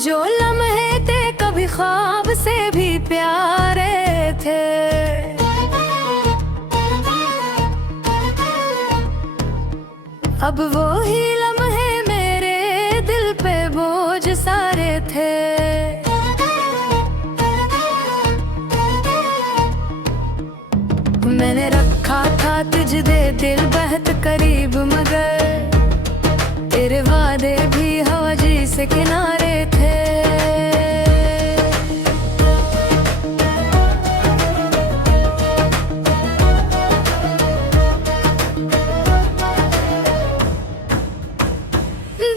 जो लम्हे थे कभी ख्वाब से भी प्यारे थे, अब वो ही लम्हे मेरे दिल पे बोझ सारे थे। मैंने रखा था तुझे दिल बहुत करीब, मगर तेरे वादे भी हवा जी से किनारे थे।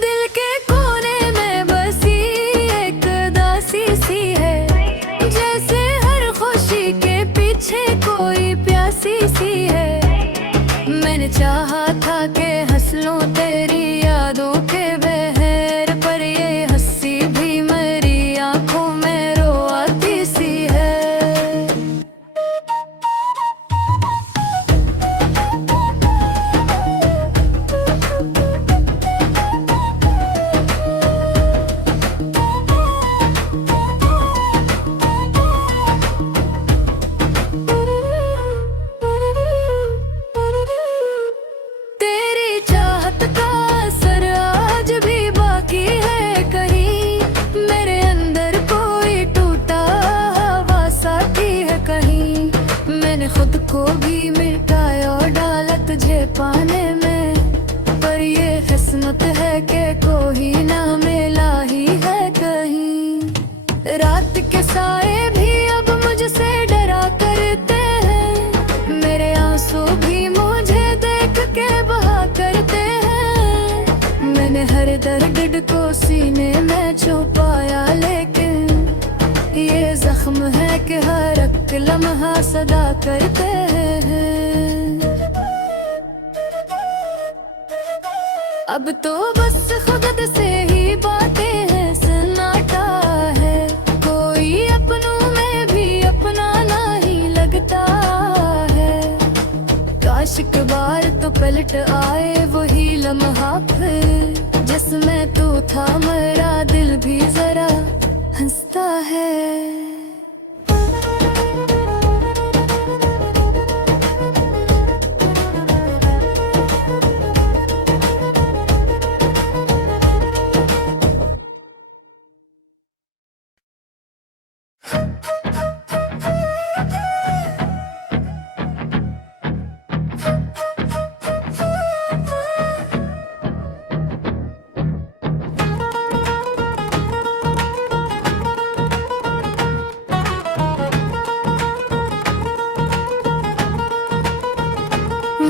दिल के कोने में बसी एक दासी सी है, जैसे हर खुशी के पीछे कोई प्यासी सी है। मैंने चाहा था कि हंस लूं तेरी यादों के बहर, पर ये हंसी भी मेरी आंखों में रोआती सी है। तेरी चाहत का असर आज भी बाकी है कहीं, मेरे अंदर कोई टूटा हवा साथी है कहीं। मैंने खुद को भी मिटाया और डाला तुझे पाने में, पर ये किस्मत है कि कोई ना मिला ही है कहीं। रात के साए भी अब मुझसे डरा करते हैं, मेरे आंसू भी मुझे देख के बहा करते हैं। मैंने हर दर्द को सीने में छुपाया, लेकिन ये जख्म है कि हर एक लम्हा सदा करते हैं। अब तो बस खुद से ही बातें हैं, सन्नाटा है, कोई अपनों में भी अपना नहीं लगता है। काश एक बार तो पलट आए वही लम्हा फिर, जिसमें तू था मेरा दिल भी जरा हंसता है।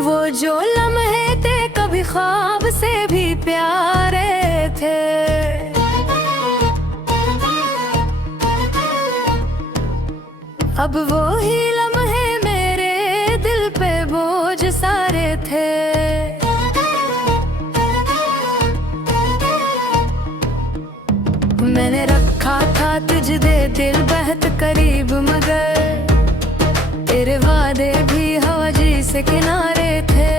वो जो लम्हे थे कभी ख्वाब से भी प्यारे थे, अब वो ही लम्हे मेरे दिल पे बोझ सारे थे। मैंने रखा था तुझे दिल बहुत करीब, मगर तेरे वादे भी हवा जी से किनारे थे।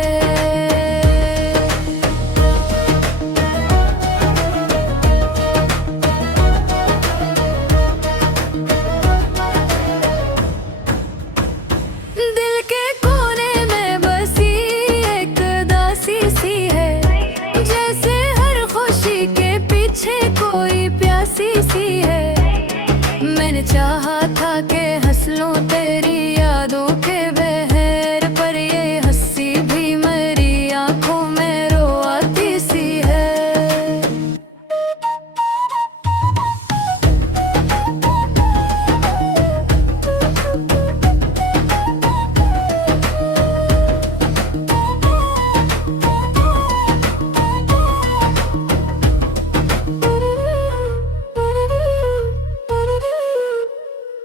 दिल के कोने में बसी एक दासी सी है, जैसे हर खुशी के पीछे कोई प्यासी सी है। मैंने चाहा था कि हंस लूं तेरी यादों के बहर, पर ये हंसी भी मेरी आंखों में रोआती सी है।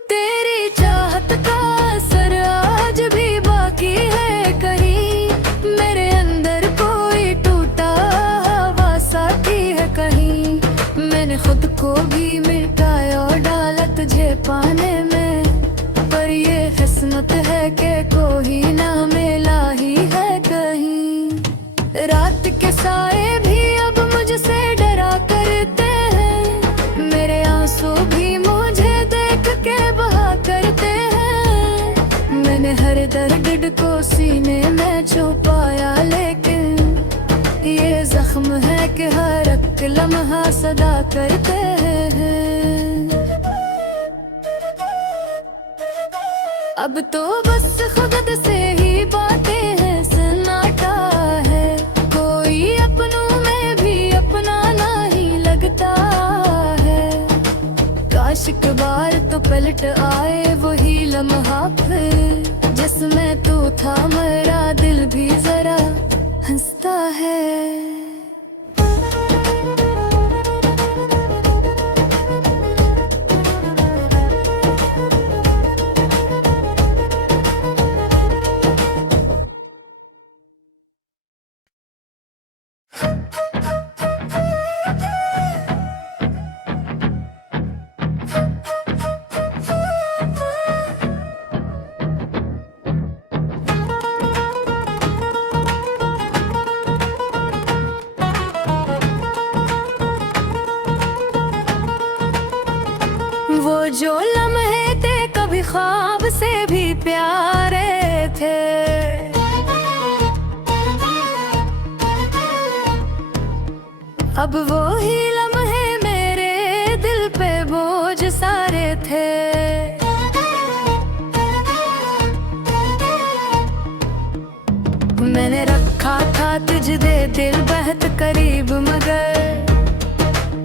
तेरी चाहत का असर आज भी बाकी है कहीं, मेरे अंदर कोई टूटा हवा साथी है कहीं। मैंने खुद को भी मिटाया और डाला तुझे पाने में, पर ये किस्मत है कि कोई ना मिला ही है कहीं। रात के साए भी अब मुझसे डरा करते हैं, मेरे लम्हा सदा करते हैं। अब तो बस खुद से ही बातें हैं, सन्नाटा है, कोई अपनों में भी अपना नहीं लगता है। काश एक बार तो पलट आए वही लम्हा फिर, जिसमें तू था मेरा दिल भी जरा हंसता है। वो जो लम्हे थे कभी ख्वाब से भी प्यारे थे, अब वो ही लम्हे मेरे दिल पे बोझ सारे थे। मैंने रखा था तुझे दिल बहुत करीब, मगर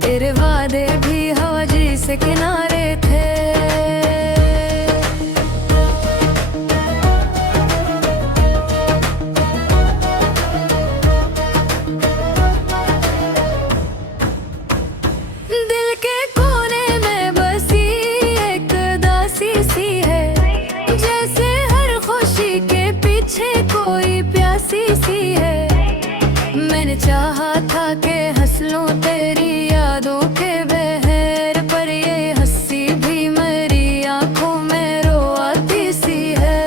तेरे वादे भी हवा जी से किनारे थे। दिल के कोने में बसी एक दासी सी है, जैसे हर खुशी के पीछे कोई प्यासी सी है। मैंने चाहा था कि हंस लूं तेरी यादों के बहर, पर ये हंसी भी मेरी आंखों में रोआती सी है।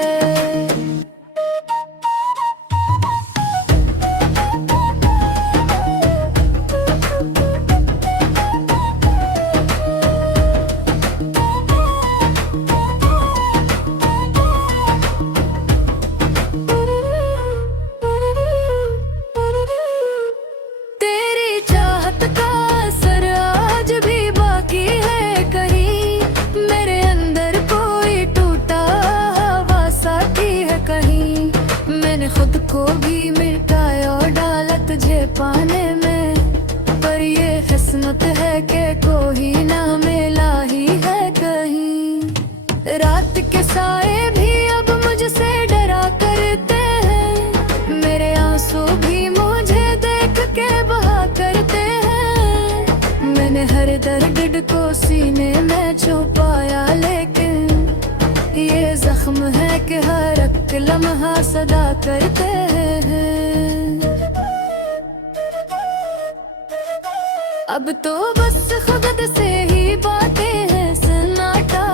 तेरी चाहत का असर आज भी बाकी है कहीं, मेरे अंदर कोई टूटा हवा साथी है कहीं। मैंने खुद को भी मिटाया और डाला तुझे पाने में, पर ये किस्मत है कि कोई ना मिला ही है कहीं। रात के साए भी अब मुझसे डरा करते हैं, मेरे आंसू भी मुझे देख के बहा करते हैं। मैंने हर दर्द को सीने में छुपाया, लेकिन ये जख्म है कि हर एक लम्हा सदा करते हैं। अब तो बस खुद से ही बातें हैं, सन्नाटा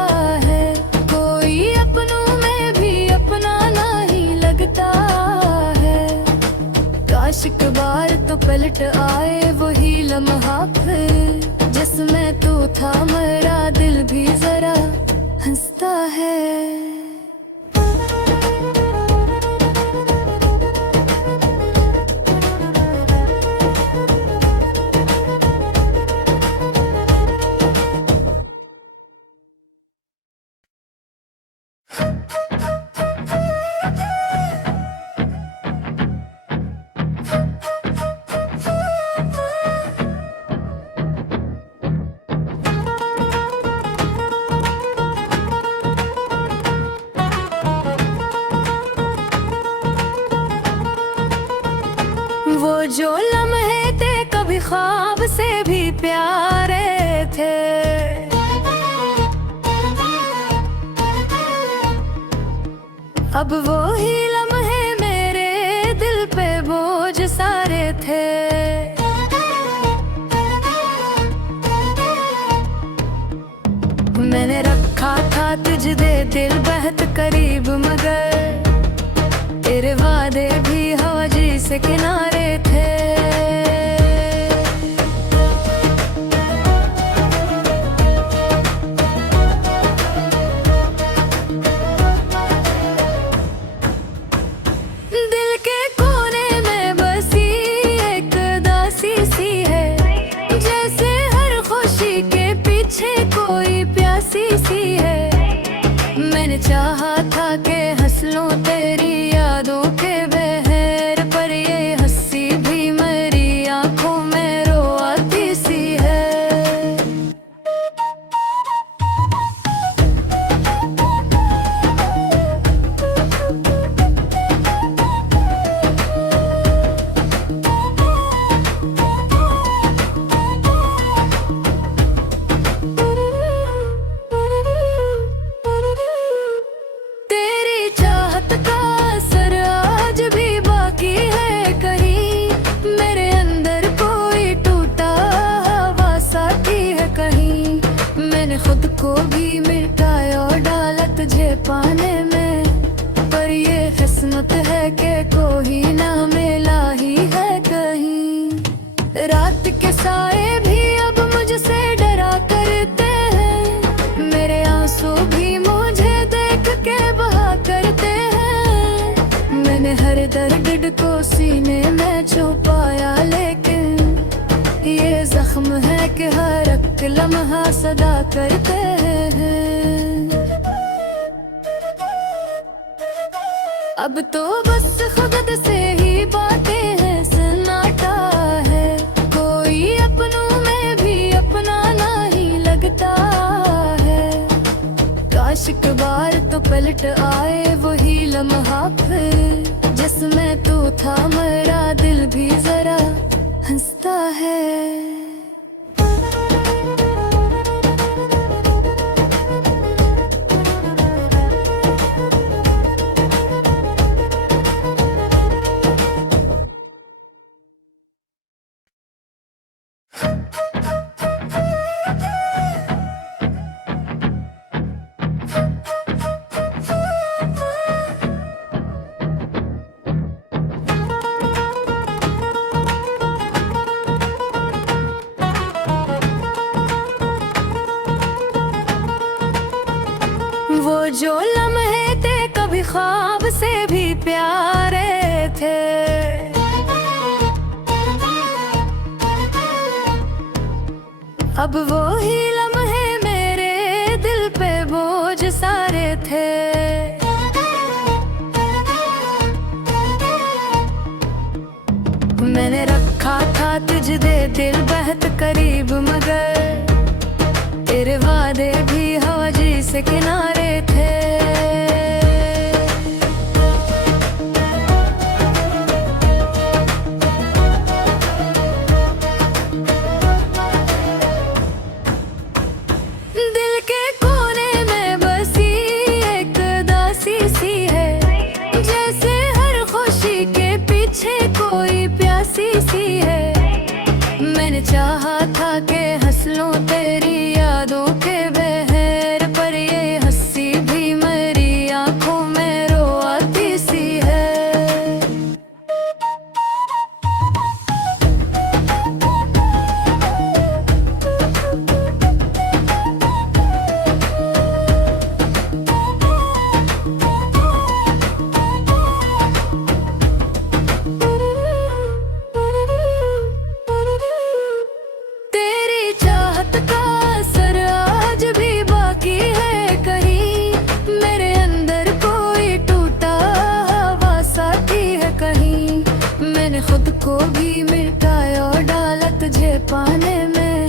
है, कोई अपनों में भी अपना नहीं लगता है। काश एक बार तो पलट आए वही लम्हा फिर, जिसमें तू था मेरा दिल भी जरा हंसता है। वो जो लम्हे थे कभी ख्वाब से भी प्यारे थे, अब वो ही लम्हे मेरे दिल पे बोझ सारे थे। मैंने रखा था तुझे दिल बहुत करीब, मगर तेरे वादे भी हवा जी से किनारे थे। दिल के कोने में बसी एक दासी सी है, जैसे साए भी अब मुझसे डरा करते हैं। मेरे आंसू भी मुझे देख के बहा करते हैं। मैंने हर दर्द को सीने में छुपाया, लेकिन ये जख्म है कि हर एक लम्हा सदा करते हैं। अब तो बस खुद से ही बातें हैं, सन्नाटा है। कोई अपनों में भी अपना नहीं लगता है। काश एक बार तो पलट आए वही लम्हा फिर, जिसमें तू था मेरा दिल भी जरा हंसता है। वो जो लम्हे थे कभी ख्वाब से भी प्यारे थे, अब वो ही लम्हे मेरे दिल पे बोझ सारे थे। मैंने रखा था तुझे दिल बहुत करीब, मगर तेरे वादे भी हवा जी से किनारे थे। दिल के कोने में बसी एक दासी सी है, जैसे हर खुशी के पीछे कोई प्यासी सी है। मैंने चाहा था कि हंस लूं तेरी यादों के बहर, पर ये हंसी भी मेरी आंखों में रोआती सी है। तेरी चाहत का असर आज भी बाकी है कहीं, मेरे अंदर कोई टूटा हवा साथी है कहीं। मैंने खुद को भी मिटाया और डाला तुझे पाने में,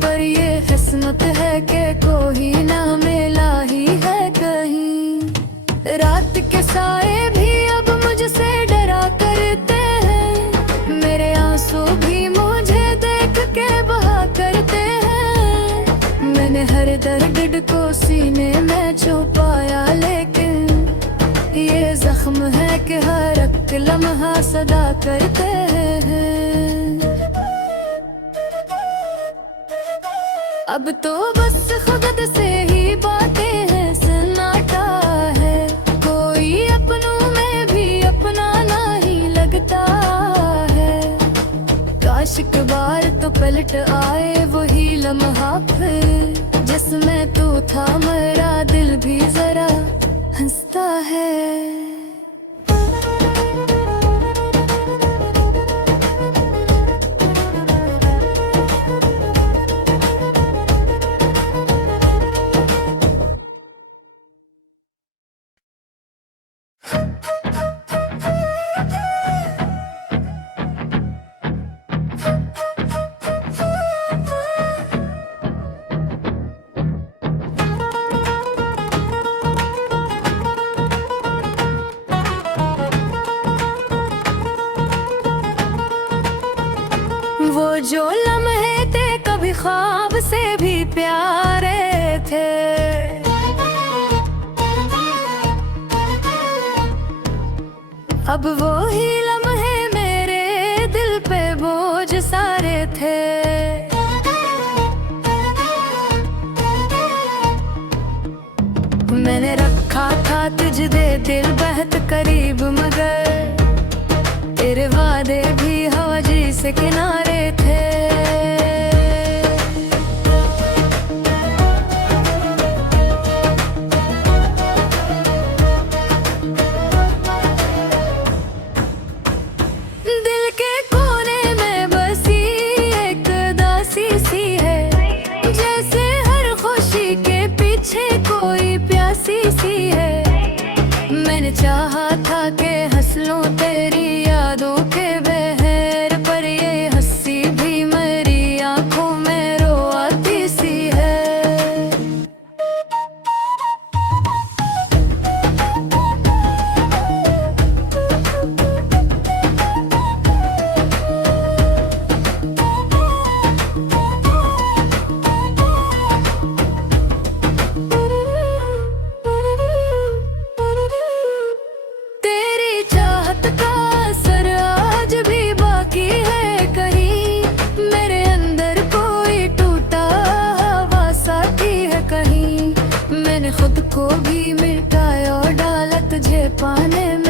पर ये किस्मत है कि कोई ना मिला ही है कहीं। रात के साए भी अब मुझसे डरा करते हैं। मेरे आंसू भी मुझे देख के बहा करते हैं। मैंने हर दर्द को सीने में छुपाया, लेकिन ये जख्म है कि हर एक लम्हा सदा करते हैं। अब तो बस खुद से ही बातें हैं, सन्नाटा है। कोई अपनों में भी अपना नहीं लगता है। काश एक बार तो पलट आए वही लम्हा फिर, जिसमें तू था मेरा दिल भी जरा हंसता है। वो जो लम्हे थे कभी ख्वाब से भी प्यारे थे, अब वो ही लम्हे मेरे दिल पे बोझ सारे थे। मैंने रखा था तुझे दिल बहुत करीब, मगर तेरे वादे भी हवा जी से किनारे थे। तुझे पाने में